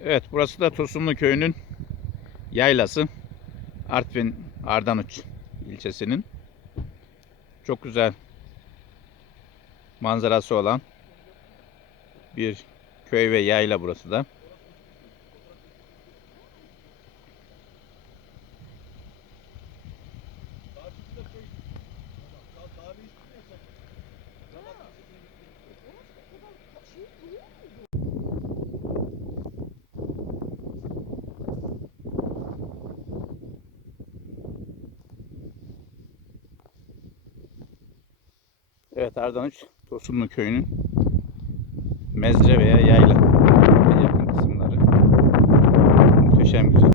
Evet burası da Tosunlu köyünün yaylası. Artvin Ardanuç ilçesinin. Çok güzel manzarası olan bir köy ve yayla burası da. Evet Ardanuç Tosunlu köyünün mezre veya yayla yakın kısımları. Muhteşem güzel.